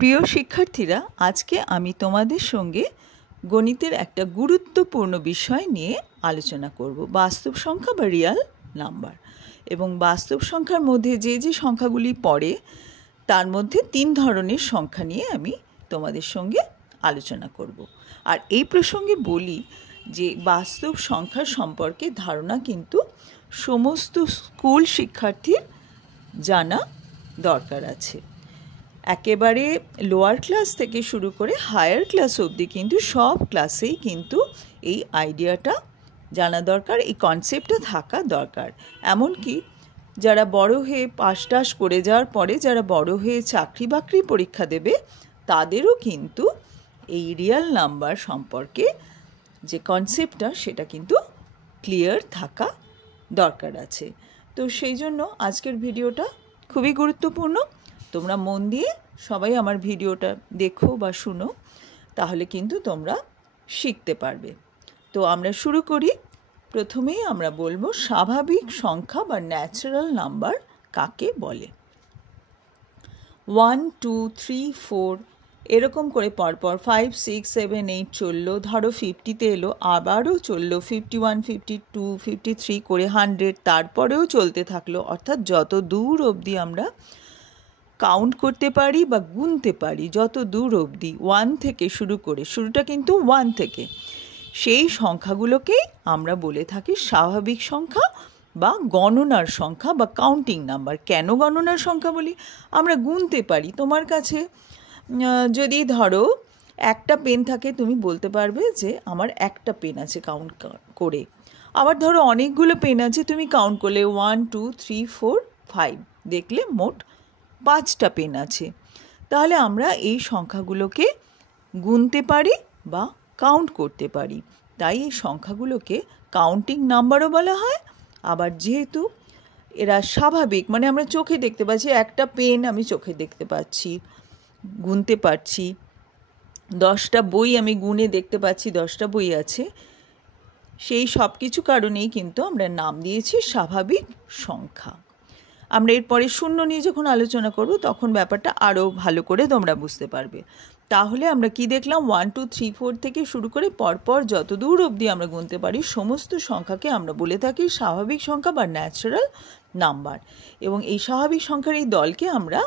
প্রিয় শিক্ষার্থীরা, আজকে আমি তোমাদের সঙ্গে গণিতের একটা গুরুত্বপূর্ণ বিষয় নিয়ে আলোচনা করব, বাস্তব সংখ্যা বা রিয়াল নাম্বার। এবং বাস্তব সংখ্যার মধ্যে যে যে সংখ্যাগুলি পড়ে তার মধ্যে 3 ধরনের সংখ্যা নিয়ে আমি তোমাদের সঙ্গে আলোচনা করব। আর এই প্রসঙ্গে বলি যে বাস্তব সংখ্যার সম্পর্কে ধারণা কিন্তু সমস্ত স্কুল শিক্ষার্থীর জানা দরকার আছে। একেবারে লোয়ার ক্লাস থেকে শুরু করে হায়ার ক্লাস অবধি কিন্তু সব ক্লাসেই কিন্তু এই আইডিয়াটা জানা দরকার, এই কনসেপ্টটা থাকা দরকার। এমনকি যারা বড় হয়ে পাশ টাশ করে যাওয়ার পরে যারা বড় হয়ে চাকরি বাকরি পরীক্ষা দেবে তাদেরও কিন্তু এই রিয়াল নাম্বার সম্পর্কে যে কনসেপ্টটা সেটা কিন্তু ক্লিয়ার থাকা দরকার আছে। তো সেই জন্য আজকের ভিডিওটা খুবই গুরুত্বপূর্ণ। তোমরা মন দিয়ে সবাই আমার ভিডিওটা দেখো বা শুনো, তাহলে কিন্তু তোমরা শিখতে পারবে। তো আমরা শুরু করি। প্রথমেই আমরা বলবো স্বাভাবিক সংখ্যা বা ন্যাচারাল নাম্বার কাকে বলে। 1, 2, 3, 4 এরকম করে পরপর 5, 6, 7, 8 চললো। ধরো 50তে এলো, আবারও চললো 51, 52, 53 করে 100, তারপরেও চলতে থাকলো। অর্থাৎ যত দূর অবধি আমরা কাউন্ট করতে পারি বা গুনতে পারি, যত দূর অবধি 1 থেকে শুরু করে, শুরুটা কিন্তু 1 থেকে, সেই সংখ্যাগুলোকেই আমরা বলে থাকি স্বাভাবিক সংখ্যা বা গণনার সংখ্যা বা কাউন্টিং নাম্বার। কেন গণনার সংখ্যা বলি? আমরা গুনতে পারি। তোমার কাছে যদি ধরো একটা পেন থাকে, তুমি বলতে পারবে যে আমার একটা পেন আছে কাউন্ট করে। আবার ধরো অনেকগুলো পেন আছে, তুমি কাউন্ট করলে 1, 2, 3, 4, 5, দেখলে মোট 5টা পেন আছে। তাহলে আমরা এই সংখ্যাগুলোকে গুনতে পারি বা কাউন্ট করতে পারি। তাই এই সংখ্যাগুলোকে কাউন্টিং নাম্বারও বলা হয়। আবার যেহেতু এরা স্বাভাবিক, মানে আমরা চোখে দেখতে পাচ্ছি, একটা পেন আমি চোখে দেখতে পাচ্ছি, গুনতে পারছি, 10টা বই আমি গুনে দেখতে পাচ্ছি 10টা বই আছে, সেই সব কিছু কারণেই কিন্তু আমরা নাম দিয়েছি স্বাভাবিক সংখ্যা। আমরা এরপরে শূন্য নিয়ে যখন আলোচনা করব তখন ব্যাপারটা আরও ভালো করে তোমরা বুঝতে পারবে। তাহলে আমরা কি দেখলাম? 1, 2, 3, 4 থেকে শুরু করে পরপর যত দূর অবধি আমরা গুনতে পারি সমস্ত সংখ্যাকে আমরা বলে থাকি স্বাভাবিক সংখ্যা বা ন্যাচারাল নাম্বার। এবং এই স্বাভাবিক সংখ্যার এই দলকে আমরা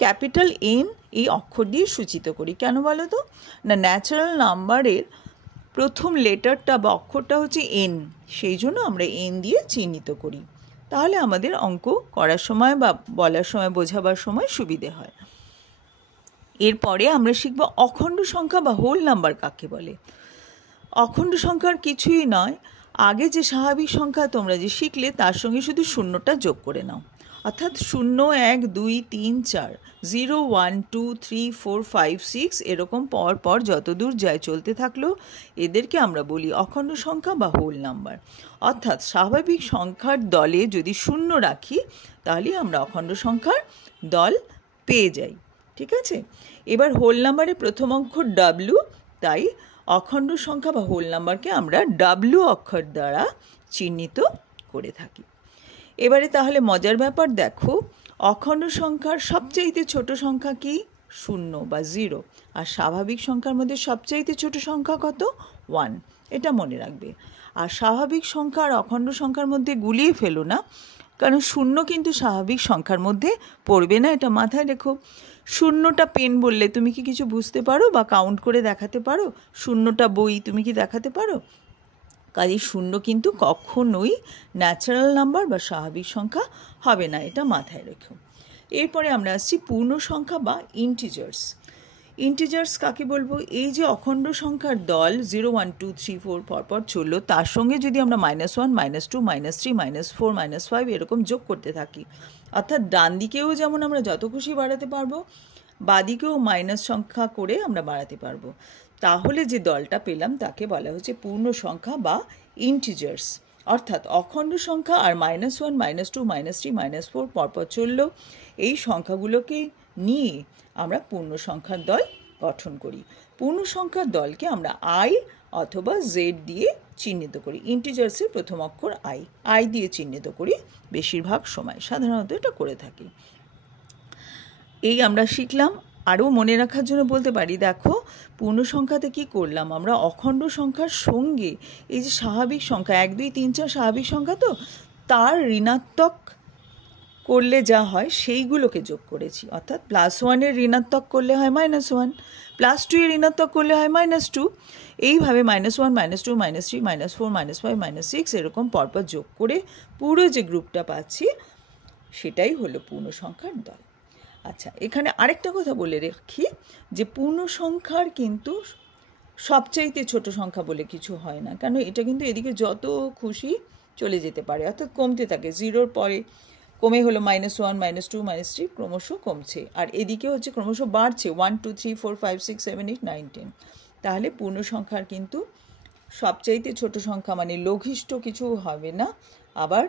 ক্যাপিটাল এন এই অক্ষর দিয়ে সূচিত করি। কেন বলো তো? না, ন্যাচারাল নাম্বারের প্রথম লেটারটা বা অক্ষরটা হচ্ছে এন, সেই জন্য আমরা এন দিয়ে চিহ্নিত করি। তাহলে আমাদের অঙ্ক করার সময় বা বলার সময়, বোঝাবার সময় সুবিধে হয়। এরপরে আমরা শিখব অখণ্ড সংখ্যা বা হোল নাম্বার কাকে বলে। অখণ্ড সংখ্যার কিছুই নয়, আগে যে স্বাভাবিক সংখ্যা তোমরা যে শিখলে তার সঙ্গে শুধু শূন্যটা যোগ করে নাও। অর্থাৎ 0, 1, 2, 3, 4, 0, 1, 2, 3, 4, 5, 6 এরকম পর পর যত দূর যায় চলতে থাকলো, এদেরকে আমরা বলি অখণ্ড সংখ্যা বা হোল নাম্বার। অর্থাৎ স্বাভাবিক সংখ্যার দলে যদি শূন্য রাখি তাহলে আমরা অখণ্ড সংখ্যার দল পেয়ে যাই। ঠিক আছে? এবার হোল নাম্বারের প্রথম অক্ষর ডাব্লু, তাই অখণ্ড সংখ্যা বা হোল নাম্বারকে আমরা ডাব্লু অক্ষর দ্বারা চিহ্নিত করে থাকি। এবারে তাহলে মজার ব্যাপার দেখো, অখণ্ড সংখ্যার সবচাইতে ছোট সংখ্যা কি? 0 বা 0। আর স্বাভাবিক সংখ্যার মধ্যে সবচাইতে ছোট সংখ্যা কত? 1। এটা মনে রাখবে। আর স্বাভাবিক সংখ্যা আর অখণ্ড সংখ্যার মধ্যে গুলিয়ে ফেলো না, কারণ 0 কিন্তু স্বাভাবিক সংখ্যার মধ্যে পড়বে না, এটা মাথায় রেখো। 0টা পেন বললে তুমি কি কিছু বুঝতে পারো বা কাউন্ট করে দেখাতে পারো? 0টা বই তুমি কি দেখাতে পারো? কাজেই 0 কিন্তু কখনোই ন্যাচারাল নাম্বার বা স্বাভাবিক সংখ্যা হবে না, এটা মাথায় রেখো। এরপরে আমরা আসছি পূর্ণ সংখ্যা বা ইন্টিজার্স। ইন্টিজার্স কাকে বলবো? এই যে অখণ্ড সংখ্যার দল 0, 1, 2, 3, 4 পরপর চললো, তার সঙ্গে যদি আমরা -1, -2, -3, -4, -5 এরকম যোগ করতে থাকি, অর্থাৎ ডান দিকেও যেমন আমরা যত খুশি বাড়াতে পারবো, বাদিকেও মাইনাস সংখ্যা করে আমরা বাড়াতে পারবো, তাহলে যে দলটা পেলাম তাকে বলা হচ্ছে পূর্ণ সংখ্যা বা ইন্টিজার্স। অর্থাৎ অখণ্ড সংখ্যা আর -1, -2, -3, -4 পরপর চললো, এই সংখ্যাগুলোকে নিয়ে আমরা পূর্ণ সংখ্যার দল গঠন করি। পূর্ণ সংখ্যার দলকে আমরা আই অথবা জেড দিয়ে চিহ্নিত করি। ইন্টিজার্সের প্রথম অক্ষর আই দিয়ে চিহ্নিত করি বেশিরভাগ সময়, সাধারণত এটা করে থাকি। এই আমরা শিখলাম আরও মনে রাখার জন্য বলতে পারি, দেখো পূর্ণ সংখ্যাতে কি করলাম আমরা, অখণ্ড সংখ্যার সঙ্গে এই যে স্বাভাবিক সংখ্যা 1 2 3 4 স্বাভাবিক সংখ্যা, তো তার ঋণাত্মক করলে যা হয় সেইগুলোকে যোগ করেছি। অর্থাৎ +1 ঋণাত্মক করলে হয় -1, +2 ঋণাত্মক করলে হয় -2, এইভাবে -1 -2 -3 -4 -5 -6 এরকম পরপর যোগ করে পুরো যে গ্রুপটা পাচ্ছি সেটাই হলো পূর্ণ সংখ্যার দল। আচ্ছা, এখানে আরেকটা কথা বলে রাখি যে পূর্ণ সংখ্যার কিন্তু সবচাইতে ছোট সংখ্যা বলে কিছু হয় না, কারণ এটা কিন্তু এদিকে যত খুশি চলে যেতে পারে, অর্থাৎ কমতে থাকে, 0-র পরে কমে হলো -1 -2 -3 ক্রমশ কমছে, আর এদিকে হচ্ছে ক্রমশ বাড়ছে 1 2 3 4 5 6 7 8 9 10। তাহলে পূর্ণ সংখ্যার কিন্তু সবচাইতে ছোট সংখ্যা মানে লঘিষ্ঠ কিছু হবে না, আবার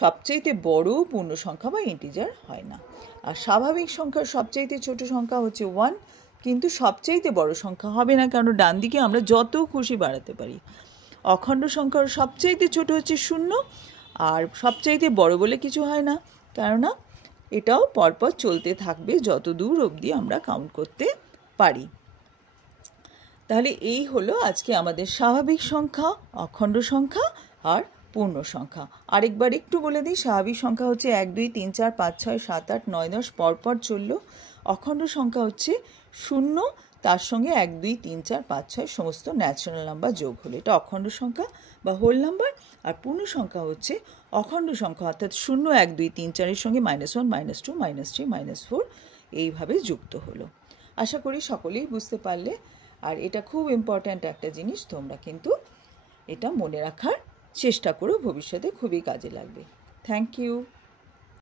সবচাইতে বড় পূর্ণ সংখ্যা বা ইন্টিজার হয় না। আর স্বাভাবিক সংখ্যার সবচাইতে ছোট সংখ্যা হচ্ছে 1, কিন্তু সবচাইতে বড় সংখ্যা হবে না, কারণ ডান দিকে আমরা যত খুশি বাড়াতে পারি। অখণ্ড সংখ্যার সবচাইতে ছোট হচ্ছে 0, আর সবচাইতে বড় বলে কিছু হয় না, কেননা এটাও পরপর চলতে থাকবে যত দূর অবধি আমরা কাউন্ট করতে পারি। তাহলে এই হলো আজকে আমাদের স্বাভাবিক সংখ্যা, অখণ্ড সংখ্যা আর পূর্ণ সংখ্যা। আরেকবার একটু বলে দিই, স্বাভাবিক সংখ্যা হচ্ছে 1 2 3 4 5 6 7 8 9 10 পরপর চলল। অখণ্ড সংখ্যা হচ্ছে 0, তার সঙ্গে 1 2 3 4 5 6 সমস্ত ন্যাচারাল নাম্বার যোগ হলো, এটা অখণ্ড সংখ্যা বা হোল নাম্বার। আর পূর্ণ সংখ্যা হচ্ছে অখণ্ড সংখ্যা, অর্থাৎ 0 1 2 3 4 এর সঙ্গে -1 -2 -3 -4 এইভাবে যুক্ত হলো। আশা করি সকলেই বুঝতে পারলে। আর এটা খুব ইম্পর্ট্যান্ট একটা জিনিস, তোমরা কিন্তু এটা মনে রাখার চেষ্টা করো, ভবিষ্যতে খুবই কাজে লাগবে। Thank you.